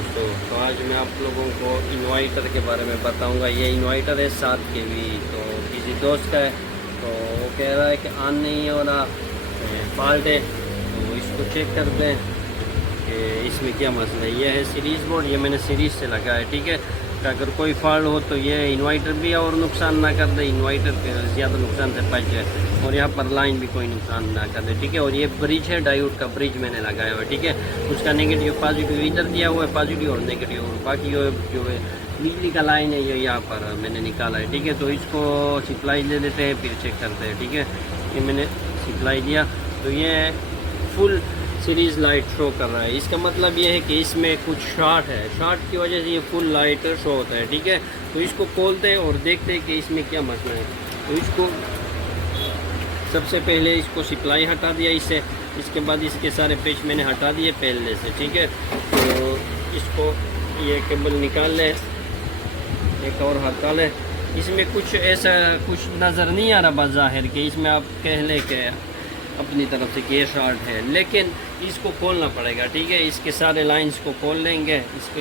तो आज मैं आप लोगों को इन्वर्टर के बारे में बताऊंगा। ये इन्वर्टर है 7 kV, तो किसी दोस्त का है, तो वो कह रहा है कि ऑन नहीं हो रहा, फॉल्ट है, तो इसको चेक कर दें कि इसमें क्या मसला है। ये है सीरीज़ बोर्ड, ये मैंने सीरीज़ से लगा है, ठीक है। तो अगर कोई फॉल्ट हो तो ये इन्वर्टर भी और नुकसान ना कर दे, इन्वर्टर ज़्यादा नुकसान से बच जाए, और यहाँ पर लाइन भी कोई नुकसान ना कर दे, ठीक है। और ये ब्रिज है, डायोड का ब्रिज मैंने लगाया हुआ है, ठीक है। उसका नेगेटिव पॉजिटिव इधर दिया हुआ है, पॉजिटिव और नेगेटिव, और बाकी जो है बिजली का लाइन है ये यहाँ पर मैंने निकाला है, ठीक है। तो इसको सप्लाई ले लेते हैं, फिर चेक करते हैं, ठीक है। ये मैंने सप्लाई दिया, तो ये फुल सीरीज़ लाइट शो कर रहा है। इसका मतलब ये है कि इसमें कुछ शॉर्ट है, शॉर्ट की वजह से ये फुल लाइट शो होता है, ठीक है। तो इसको खोलते हैं और देखते हैं कि इसमें क्या मसला है। तो इसको सबसे पहले इसको सप्लाई हटा दिया इससे, इसके बाद इसके सारे पेच मैंने हटा दिए पहले से, ठीक है। तो इसको ये केबल निकाल ले, एक और हटा ले। इसमें कुछ ऐसा कुछ नज़र नहीं आ रहा बाज़ाहिर के, इसमें आप कह ले के अपनी तरफ से कि ये शॉर्ट है, लेकिन इसको खोलना पड़ेगा, ठीक है। इसके सारे लाइंस को खोल लेंगे, इसको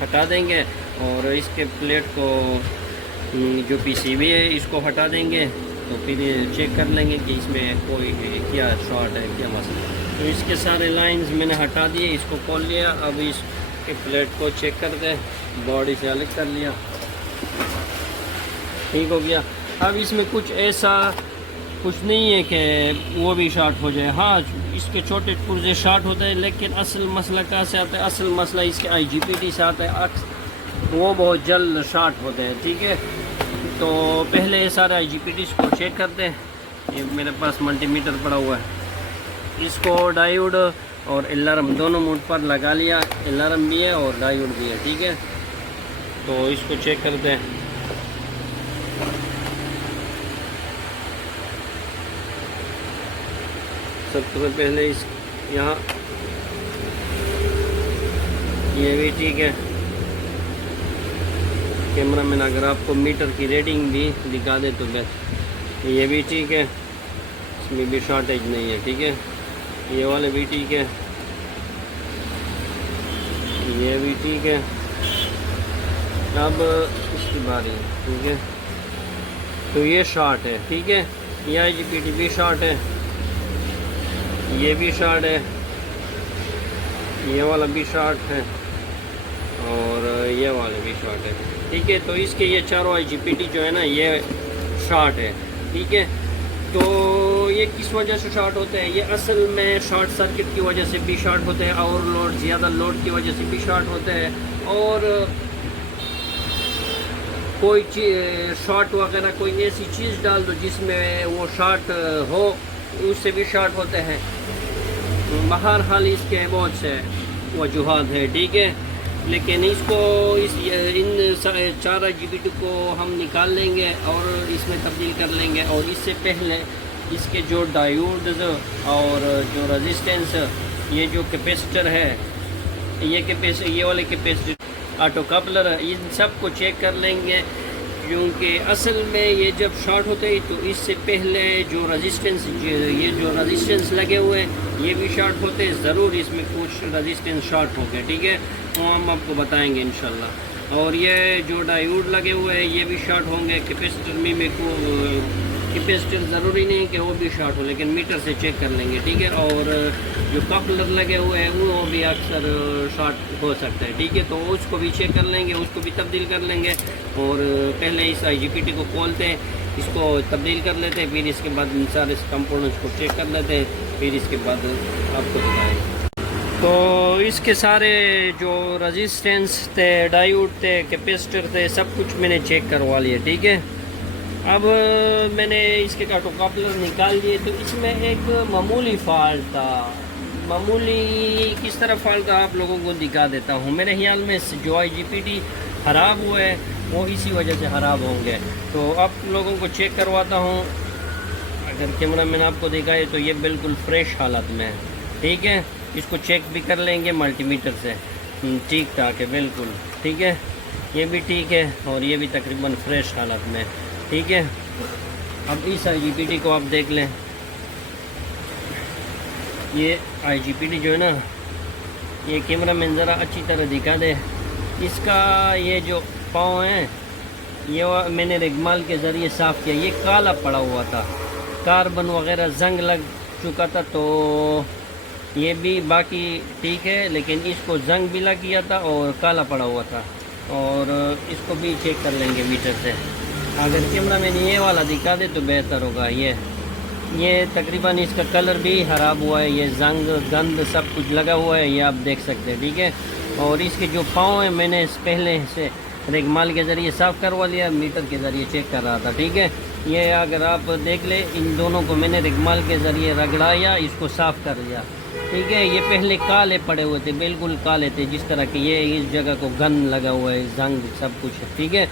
हटा देंगे, और इसके प्लेट को जो पीसीबी है इसको हटा देंगे, तो फिर चेक कर लेंगे कि इसमें कोई क्या शॉर्ट है, क्या मसला है। तो इसके सारे लाइंस मैंने हटा दिए, इसको खोल लिया। अब इसके प्लेट को चेक कर दे, बॉडी से अलग कर लिया, ठीक हो गया। अब इसमें कुछ नहीं है कि वो भी शॉर्ट हो जाए। हाँ, इसके छोटे पुर्जे शॉर्ट होते हैं, लेकिन असल मसला कहाँ से आता है? असल मसला इसके IGBT से आता है, वो बहुत जल्द शॉर्ट होते हैं, ठीक है। तो पहले ये सारे IGBT को चेक करते हैं। ये मेरे पास मल्टीमीटर पड़ा हुआ है, इसको डायोड और अलार्म दोनों मोड पर लगा लिया, अलार्म भी है और डायोड भी है, ठीक है। तो इसको चेक करते हैं। सबसे पहले इस यहाँ ये भी ठीक है। कैमरा मैन अगर आपको मीटर की रेटिंग भी दिखा दे तो बेस्ट। ये भी ठीक है, इसमें भी शॉर्टेज नहीं है, ठीक है। ये वाले भी ठीक है, ये भी ठीक है। अब इसकी बारी, ठीक है। तो ये शॉर्ट है, ठीक है। ये IGBT भी शॉर्ट है, ये भी शॉर्ट है, ये वाला भी शॉर्ट है, और ये वाले भी शॉर्ट है, ठीक है। तो इसके ये चारों IGBT जो है ना, ये शॉर्ट है, ठीक है। तो ये किस वजह से शॉर्ट होते हैं? ये असल में शॉर्ट सर्किट की वजह से भी शॉर्ट होते हैं, और लोड ज़्यादा लोड की वजह से भी शॉर्ट होते हैं, और कोई शॉर्ट वगैरह कोई ऐसी चीज़ डाल दो जिसमें वो शॉर्ट हो, उससे भी शॉर्ट होते हैं। बहरहाल इसके बहुत से वजूहात है, ठीक है। लेकिन इसको इन 4 IGBT को हम निकाल लेंगे और इसमें तब्दील कर लेंगे। और इससे पहले इसके जो डायोड और जो रेजिस्टेंस, ये जो कैपेसिटर है, ये वाले कैपेसिटर, ऑटो कपलर, इन सब को चेक कर लेंगे, क्योंकि असल में ये जब शॉर्ट होते हैं तो इससे पहले जो रेजिस्टेंस लगे हुए हैं ये भी शॉर्ट होते हैं, ज़रूर इसमें कुछ रेजिस्टेंस शॉर्ट हो गए, ठीक है। तो हम आपको बताएंगे इंशाल्लाह। और ये जो डायोड लगे हुए हैं ये भी शॉर्ट होंगे। कैपेसिटर में कैपेसिटर ज़रूरी नहीं कि वो भी शॉर्ट हो, लेकिन मीटर से चेक कर लेंगे, ठीक है। और जो कपलर लगे हुए हैं वो भी अक्सर शॉर्ट हो सकता है, ठीक है। तो उसको भी चेक कर लेंगे, उसको भी तब्दील कर लेंगे। और पहले इस IGBT को खोलते हैं, इसको तब्दील कर लेते हैं, फिर इसके बाद सारे कंपोनेंट्स को चेक कर लेते हैं, फिर इसके बाद आपको बताएंगे। तो इसके सारे जो रेजिस्टेंस थे, डायोड थे, कैपेसिटर थे, सब कुछ मैंने चेक करवा लिया, ठीक है। अब मैंने इसके ऑटो कपलर निकाल लिए, तो इसमें एक मामूली फॉल्ट था। मामूली किस तरह फॉल्ट था आप लोगों को दिखा देता हूँ। मेरे ख्याल में जो IGBT ख़राब हुए वो इसी वजह से ख़राब होंगे। तो आप लोगों को चेक करवाता हूँ। अगर कैमरा मैन आपको दिखाए तो ये बिल्कुल फ्रेश हालत में है, ठीक है। इसको चेक भी कर लेंगे मल्टीमीटर से, ठीक ठाक है बिल्कुल, ठीक है। ये भी ठीक है, और ये भी तकरीबन फ्रेश हालत में, ठीक है। अब इस IGBT को आप देख लें, ये IGBT जो है ना, ये कैमरा मैन ज़रा अच्छी तरह दिखा दे। इसका ये जो पाँव है ये मैंने रेगमाल के ज़रिए साफ़ किया, ये काला पड़ा हुआ था, कार्बन वगैरह जंग लग चुका था, तो ये भी बाकी ठीक है, लेकिन इसको जंग भी लग गया था और काला पड़ा हुआ था। और इसको भी चेक कर लेंगे मीटर से। अगर कैमरा मैन ये वाला दिखा दे तो बेहतर होगा। ये तकरीबन इसका कलर भी ख़राब हुआ है, ये जंग गंद सब कुछ लगा हुआ है, ये आप देख सकते हैं, ठीक है। और इसके जो पाँव हैं मैंने पहले से रेगमाल के ज़रिए साफ़ करवा लिया, मीटर के ज़रिए चेक कर रहा था, ठीक है। ये अगर आप देख ले, इन दोनों को मैंने रेगमाल के ज़रिए रगड़ाया, इसको साफ़ कर लिया, ठीक है। ये पहले काले पड़े हुए थे, बिल्कुल काले थे, जिस तरह के ये इस जगह को गंद लगा हुआ है, जंग सब कुछ, ठीक है,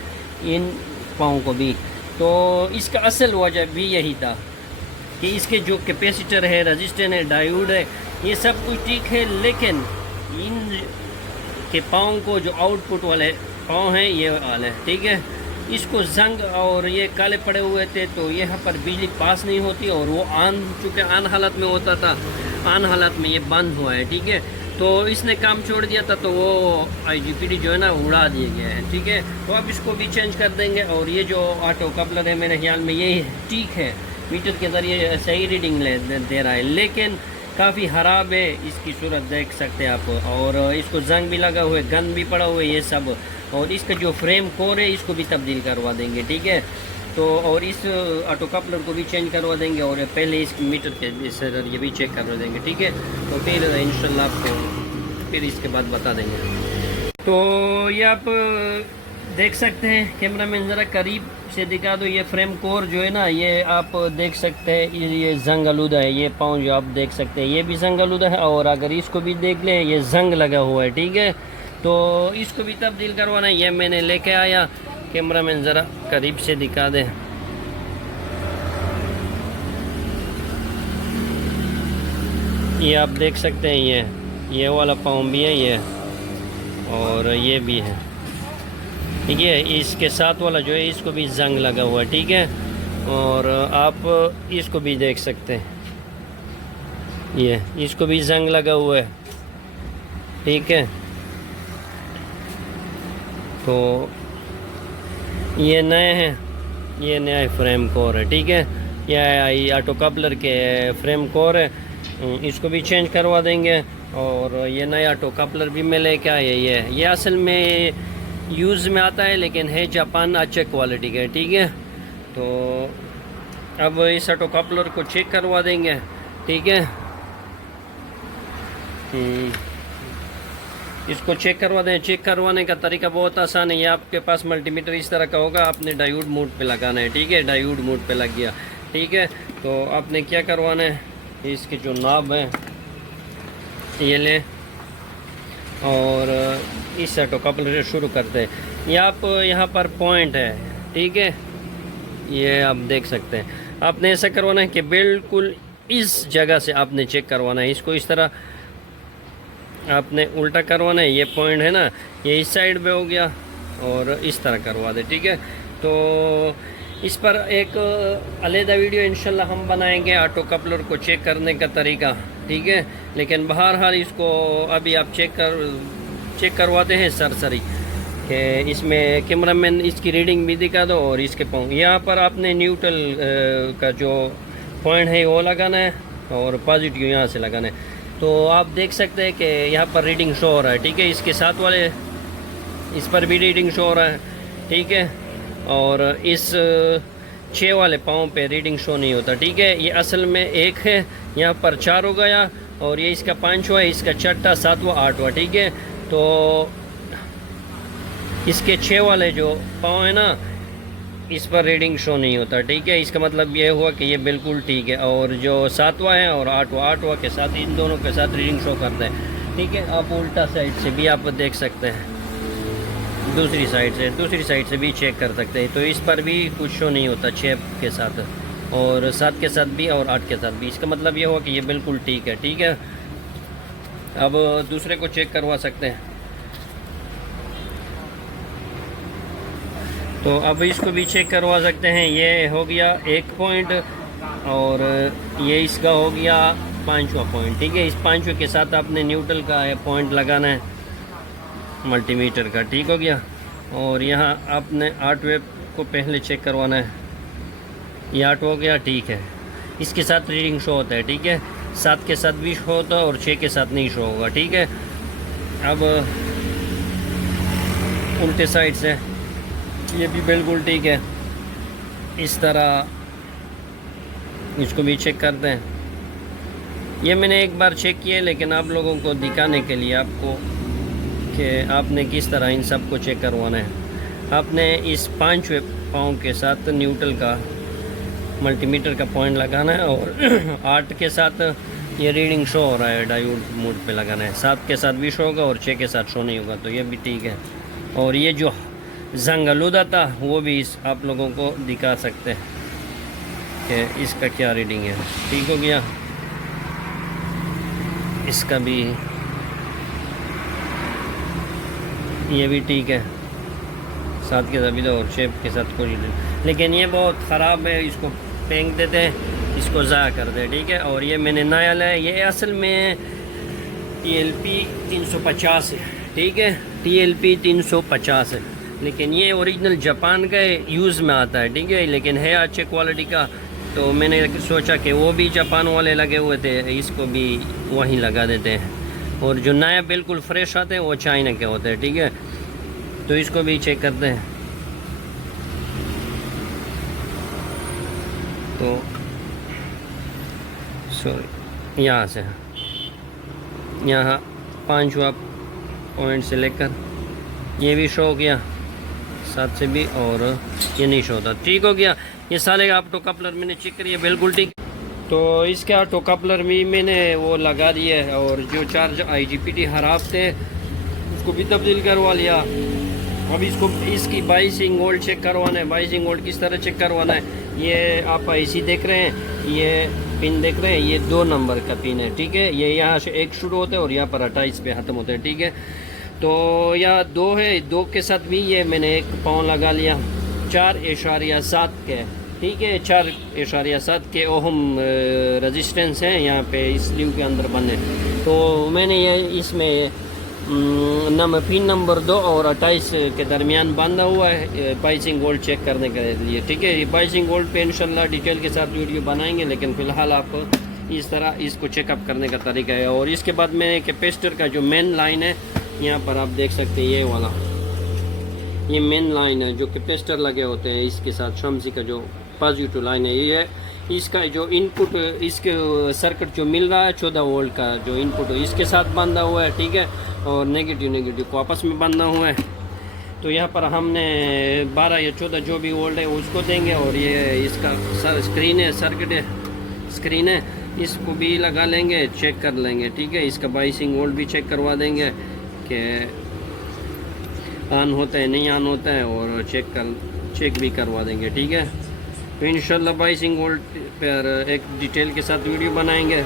इन पाँव को भी। तो इसका असल वजह भी यही था कि इसके जो कैपेसिटर है, रजिस्टर है, डायोड है, ये सब कुछ ठीक है, लेकिन इन के पाँव को जो आउटपुट वाले पाँव हैं ये वाले, ठीक है, इसको जंग और ये काले पड़े हुए थे, तो यहाँ पर बिजली पास नहीं होती, और वो ऑन चूँकि ऑन हालत में होता था, ऑन हालत में ये बंद हुआ है, ठीक है। तो इसने काम छोड़ दिया था, तो वो IGPD जो है ना उड़ा दिए गए हैं, ठीक है। तो अब इसको भी चेंज कर देंगे। और ये जो ऑटो कपलर है मेरे ख्याल में ये ठीक है, मीटर के ज़रिए सही रीडिंग दे रहा है, लेकिन काफ़ी ख़राब है, इसकी सूरत देख सकते हैं आप। और इसको जंग भी लगा हुआ है, गंद भी पड़ा हुआ है, ये सब। और इसका जो फ्रेम कोर है इसको भी तब्दील करवा देंगे, ठीक है। तो और इस ऑटो कपलर को भी चेंज करवा देंगे, और पहले इस मीटर के ये भी चेक करवा देंगे, ठीक है। तो फिर इंशाल्लाह आपको फिर इसके बाद बता देंगे। तो ये आप देख सकते हैं, कैमरा मैन ज़रा करीब से दिखा दो, ये फ्रेम कोर जो है ना, ये आप देख सकते हैं, ये जंग आलूदा है, ये पाँव जो आप देख सकते हैं ये भी जंग आलूदा है। और अगर इसको भी देख लें, ये जंग लगा हुआ है, ठीक है। तो इसको भी तब्दील करवाना है, ये मैंने लेके आया। कैमरा मैन ज़रा करीब से दिखा दे, ये आप देख सकते हैं, ये वाला पाँव भी है, ये और ये भी है, ठीक है। इसके साथ वाला जो है इसको भी जंग लगा हुआ है, ठीक है। और आप इसको भी देख सकते हैं, ये इसको भी जंग लगा हुआ है, ठीक है। तो ये नए हैं, ये नया फ्रेम कोर है, ठीक है। ये ऑटो कपलर के फ्रेम कोर है, इसको भी चेंज करवा देंगे। और ये नया ऑटो कपलर भी मैं लेके आया, ये असल में यूज़ में आता है, लेकिन है जापान अच्छे क्वालिटी का, ठीक है। तो अब इस ऑटो कपलर को चेक करवा देंगे, ठीक है। इसको चेक करवा दें। चेक करवाने का तरीका बहुत आसान है, ये आपके पास मल्टीमीटर इस तरह का होगा, आपने डायोड मोड पे लगाना है, ठीक है। डायोड मोड पे लग गया, ठीक है। तो आपने क्या करवाना है, इसके जो नॉब है ये ले, और इस ऑटो कपलर से शुरू करते हैं। ये आप यहाँ पर पॉइंट है, ठीक है, ये आप देख सकते हैं। आपने ऐसा करवाना है कि बिल्कुल इस जगह से आपने चेक करवाना है, इसको इस तरह आपने उल्टा करवाना है। ये पॉइंट है ना, ये इस साइड पे हो गया, और इस तरह करवा दे, ठीक है। तो इस पर एक अलग वीडियो इंशाल्लाह हम बनाएंगे, ऑटो कपलर को चेक करने का तरीका, ठीक है। लेकिन बहरहाल इसको अभी आप चेक करवाते हैं सरसरी कि इसमें कैमरा मैन इसकी रीडिंग भी दिखा दो, और इसके पाँव यहाँ पर आपने न्यूट्रल का जो पॉइंट है वो लगाना है, और पॉजिटिव यहाँ से लगाना है। तो आप देख सकते हैं कि यहाँ पर रीडिंग शो हो रहा है, ठीक है। इसके साथ वाले इस पर भी रीडिंग शो हो रहा है, ठीक है। और इस 6 वाले पाँव पे रीडिंग शो नहीं होता, ठीक है। ये असल में 1 है, यहाँ पर 4 हो गया, और ये इसका 5वां है, इसका 6वां, 7वां, 8वां, ठीक है। तो इसके 6 वाले जो पाँव है ना, इस पर रीडिंग शो नहीं होता, ठीक है। इसका मतलब ये हुआ कि ये बिल्कुल ठीक है। और जो 7वां है और 8वां के साथ, इन दोनों के साथ रीडिंग शो करते हैं, ठीक है। आप उल्टा साइड से भी आप देख सकते हैं, दूसरी साइड से भी चेक कर सकते हैं। तो इस पर भी कुछ शो नहीं होता 6 के साथ, और 7 के साथ भी, और 8 के साथ भी। इसका मतलब ये हुआ कि ये बिल्कुल ठीक है, ठीक है। अब दूसरे को चेक करवा सकते हैं। तो अब इसको भी चेक करवा सकते हैं। ये हो गया 1 पॉइंट, और ये इसका हो गया पांचवा पॉइंट, ठीक है। इस पांचवे के साथ आपने न्यूट्रल का पॉइंट लगाना है मल्टीमीटर का, ठीक हो गया। और यहाँ आपने 8वें को पहले चेक करवाना है। ये 8 हो गया, ठीक है। इसके साथ रीडिंग शो होता है, ठीक है। 7 के साथ भी शो होता है और 6 के साथ नहीं शो होगा, ठीक है। अब उल्टे साइड से ये भी बिल्कुल ठीक है। इस तरह इसको भी चेक करते हैं। ये मैंने एक बार चेक किया, लेकिन आप लोगों को दिखाने के लिए आपको कि आपने किस तरह इन सब को चेक करवाना है। आपने इस 5वें पाँव के साथ न्यूट्रल का मल्टीमीटर का पॉइंट लगाना है और 8 के साथ ये रीडिंग शो हो रहा है, डायोड मोड पे लगाना है। 7 के साथ भी शो होगा और 6 के साथ शो नहीं होगा, तो ये भी ठीक है। और ये जो जंग आलूदा था वो भी इस आप लोगों को दिखा सकते हैं कि इसका क्या रीडिंग है, ठीक हो गया। इसका भी ये भी ठीक है, 7 के साथ भी, और 6 के साथ कोई रीडिंग। लेकिन ये बहुत ख़राब है, इसको फेंक देते हैं, इसको ज़ाया कर दे, ठीक है। और ये मैंने नया लाया, ये असल में TLP 350 है, ठीक है। TLP 350 है, लेकिन ये ओरिजिनल जापान का यूज़ में आता है, ठीक है। लेकिन है अच्छे क्वालिटी का, तो मैंने सोचा कि वो भी जापान वाले लगे हुए थे, इसको भी वहीं लगा देते हैं। और जो नया बिल्कुल फ्रेश आते हैं वो चाइना के होते हैं, ठीक है। तो इसको भी चेक करते हैं। तो सॉरी, यहाँ से यहाँ 5वां पॉइंट से लेकर ये भी शो हो गया, 7 से भी, और ये नहीं शो होता, ठीक हो गया। ये साले का ऑटो कपलर मैंने चेक करिए, बिल्कुल ठीक। तो इसके ऑटो कपलर भी मैंने वो लगा दिए, और जो चार्ज IGPT खराब थे उसको भी तब्दील करवा लिया। अब इसको इसकी बाइसिंग वोल्ट चेक करवाना है। बाइसिंग वोल्ट किस तरह चेक करवाना है, ये आप IC देख रहे हैं, ये पिन देख रहे हैं, ये 2 नंबर का पिन है, ठीक है। ये यहाँ से 1 शुरू होता है और यहाँ पर 28 पे ख़त्म होता है, ठीक है। तो यहाँ 2 है, 2 के साथ भी ये मैंने 1 पाँव लगा लिया, 4.7 के, ठीक है। 4.7 के ओहम रेजिस्टेंस है यहाँ पे इस स्लीव के अंदर बने। तो मैंने ये इसमें पिन नंबर 2 और 28 के दरमियान बांधा हुआ है बाइसिंग वोल्ट चेक करने के लिए, ठीक है। ये बाइसिंग वोल्ट पे इंशाल्लाह डिटेल के साथ वीडियो बनाएंगे, लेकिन फ़िलहाल आप इस तरह इसको चेकअप करने का तरीका है। और इसके बाद मैंने कैपेसिटर का जो मेन लाइन है, यहाँ पर आप देख सकते हैं, ये वाला ये मेन लाइन है जो कैपेसिटर लगे होते हैं इसके साथ, शम्सी का जो पॉजिटिव लाइन है, ये इसका जो इनपुट, इसके सर्किट जो मिल रहा है 14 वोल्ट का जो इनपुट इसके साथ बांधा हुआ है, ठीक है। और नेगेटिव को आपस में बांधा हुआ है। तो यहाँ पर हमने 12 या 14 जो भी वोल्ट है उसको देंगे। और ये इसका स्क्रीन है, सर्किट है, स्क्रीन है, इसको भी लगा लेंगे, चेक कर लेंगे, ठीक है। इसका बाइसिंग वोल्ट भी चेक करवा देंगे कि ऑन होता है नहीं ऑन होता है, और चेक भी करवा देंगे, ठीक है। तो इंशाल्लाह बाइसिंग वोल्ट पर एक डिटेल के साथ वीडियो बनाएंगे,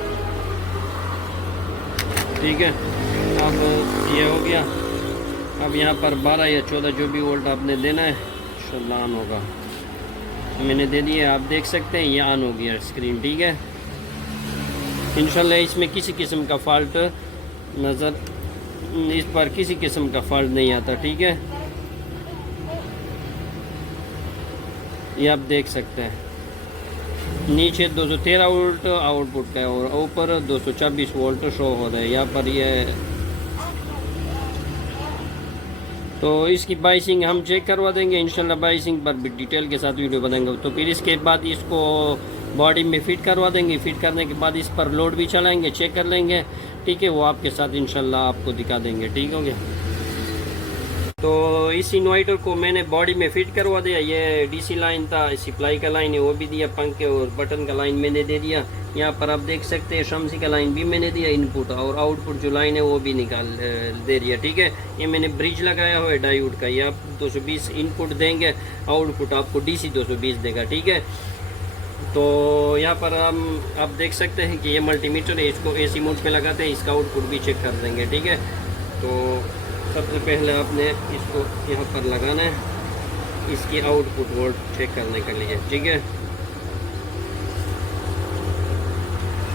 ठीक है। अब ये हो गया। अब यहाँ पर 12 या 14 जो भी वोल्ट आपने देना है इंशाल्लाह ऑन होगा। मैंने दे दिया, आप देख सकते हैं ये ऑन हो गया स्क्रीन, ठीक है। इंशाल्लाह इसमें किसी किस्म का फॉल्ट इस पर किसी किस्म का फॉल्ट नहीं आता, ठीक है। ये आप देख सकते हैं, नीचे 213 वोल्ट आउटपुट का है और ऊपर 224 वोल्ट शो हो रहा है यहाँ पर। ये तो इसकी बाइसिंग हम चेक करवा देंगे इंशाल्लाह, बाइसिंग पर भी डिटेल के साथ वीडियो बनाएंगे। तो फिर इसके बाद इसको बॉडी में फिट करवा देंगे। फिट करने के बाद इस पर लोड भी चलाएंगे, चेक कर लेंगे, ठीक है। वो आपके साथ इंशाल्लाह आपको दिखा देंगे, ठीक हो गया। तो इस इन्वर्टर को मैंने बॉडी में फिट करवा दिया। ये DC लाइन था, सप्लाई का लाइन है वो भी दिया, पंखे और बटन का लाइन मैंने दे दिया। यहाँ पर आप देख सकते हैं शम्सी का लाइन भी मैंने दिया इनपुट, और आउटपुट जो लाइन है वो भी निकाल दे दिया, ठीक है। ये मैंने ब्रिज लगाया हुआ है डायोड का। ये आप 220 इनपुट देंगे, आउटपुट आपको DC 220 देगा, ठीक है। तो यहाँ पर आप देख सकते हैं कि ये मल्टीमीटर है, इसको AC मोड पे लगाते हैं, इसका आउटपुट भी चेक कर देंगे, ठीक है। तो सबसे पहले आपने इसको यहाँ पर लगाना है, इसकी आउटपुट वोल्ट चेक करने के लिए, ठीक है।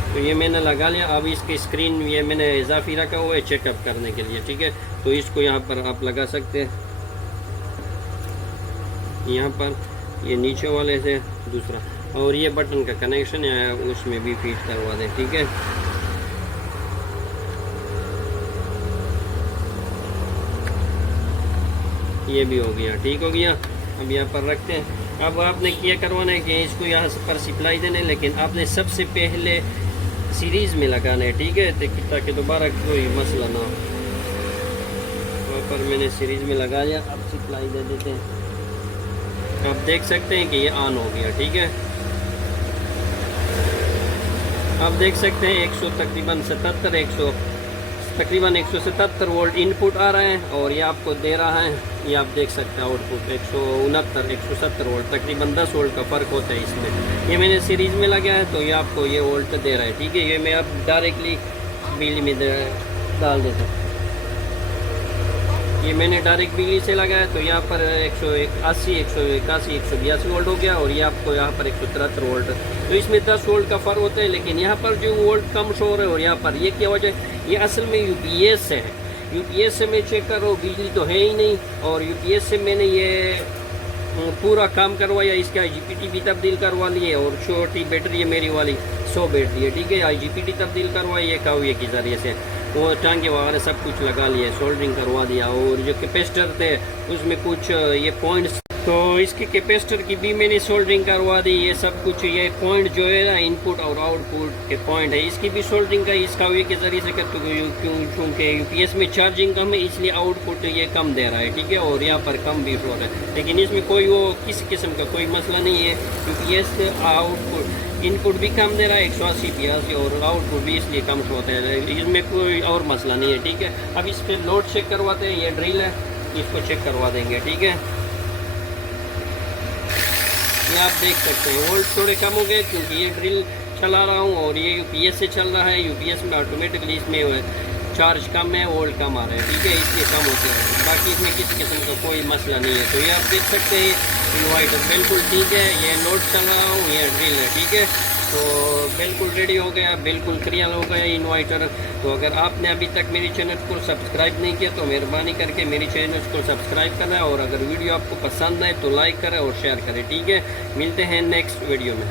तो तो ये मैंने लगा लिया। अब इसकी स्क्रीन ये मैंने इजाफी रखा हुआ है चेकअप करने के लिए, ठीक है। तो इसको यहाँ पर आप लगा सकते हैं, यहाँ पर ये नीचे वाले से दूसरा, और ये बटन का कनेक्शन है उसमें भी फिट करवा दें, ठीक है। ये भी हो गया, ठीक हो गया। अब यहाँ पर रखते हैं। अब आपने क्या करवाना है कि इसको यहाँ पर सप्लाई देने, लेकिन आपने सबसे पहले सीरीज़ में लगाना है, ठीक है, ताकि दोबारा कोई मसला ना हो। वहाँ पर मैंने सीरीज़ में लगा लिया। अब सप्लाई दे देते हैं। आप देख सकते हैं कि ये ऑन हो गया, ठीक है। आप देख सकते हैं 100 तकरीबन 177 वोल्ट इनपुट आ रहा है, और ये आपको दे रहा है, ये आप देख सकते हैं आउटपुट 170 वोल्ट, तकरीबन 10 वोल्ट का फ़र्क होता है इसमें। ये मैंने सीरीज़ में लगाया है तो ये आपको ये वोल्ट दे रहा है, ठीक है। ये मैं अब डायरेक्टली बिजली में डाल देता हूँ। ये मैंने डायरेक्ट बिजली से लगाया तो यहाँ पर 180, 181, 182 वोल्ट हो गया, और ये आपको यहाँ पर 173 वोल्ट। तो इसमें 10 वोल्ट का फ़र्क होता है, लेकिन यहाँ पर जो वोल्ट कम शो हो रहा है, और यहाँ पर ये क्या वजह है, ये असल में यूपीएस से है। यूपीएस से मैं चेक कर रहा हूँ, बिजली तो है ही नहीं, और यूपीएस से मैंने ये पूरा काम करवाया। इसका IGBT भी तब्दील करवा लिए, और छोटी बैटरी है मेरी वाली 100 बैटरी है, ठीक है। IGBT तब्दील करवाई है काविया के ज़रिए से, वो टांगे वगैरह सब कुछ लगा लिए, सोल्डरिंग करवा दिया। और जो कैपेसिटर थे उसमें कुछ ये पॉइंट्स, तो इसके कैपेसिटर की भी मैंने सोल्डरिंग करवा दी। ये सब कुछ ये पॉइंट जो है ना, इनपुट और आउटपुट के पॉइंट है, इसकी भी सोल्डरिंग का इस काविया के ज़रिए से करते हुए, क्योंकि यूपीएस में चार्जिंग कम है इसलिए आउटपुट ये कम दे रहा है, ठीक है। और यहाँ पर कम भी हो रहा है, लेकिन इसमें कोई वो किसी किस्म का कोई मसला नहीं है। यूपीएस आउटपुट इनपुट भी कम दे रहा है 180 82, और आउटपुट भी इसलिए कम होता है, इसमें कोई और मसला नहीं है, ठीक है। अब इस पर लोड चेक करवाते हैं। ये ड्रिल है, इसको चेक करवा देंगे, ठीक है। ये आप देख सकते हैं वोल्ट थोड़े कम हो गए, क्योंकि ये ड्रिल चला रहा हूँ और ये यूपीएस से चल रहा है। यूपीएस में ऑटोमेटिकली इसमें चार्ज कम है, वोल्ट कम आ रहा है, ठीक है, इसलिए कम होते हैं। बाकी इसमें किसी किस्म का कोई मसला नहीं है। तो ये आप देख सकते हैं इन्वर्टर बिल्कुल ठीक है। ये लोड चल रहा हूँ, ये ड्रिल है, ठीक है। तो बिल्कुल रेडी हो गया, बिल्कुल क्लियर हो गया इन्वर्टर। तो अगर आपने अभी तक मेरी चैनल को सब्सक्राइब नहीं किया तो मेहरबानी करके मेरी चैनल को सब्सक्राइब करना, और अगर वीडियो आपको पसंद आए तो लाइक करें और शेयर करें, ठीक है। मिलते हैं नेक्स्ट वीडियो में।